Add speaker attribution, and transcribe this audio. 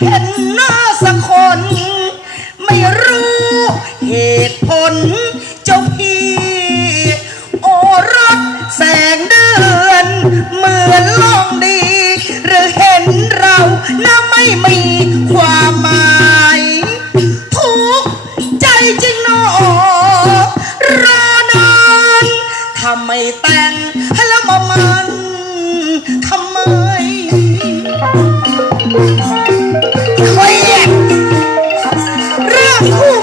Speaker 1: เห็นหน้าสักคน ไม่รู้เหตุผลเจ้าพี่ โอรสแสงเดือน เหมือนลองดี หรือเห็นเราหน้าไม่มีความหมายทุกใจจริงหนอรอนานทำไมแต่งให้ละมามัน เครียดเรื่องคู่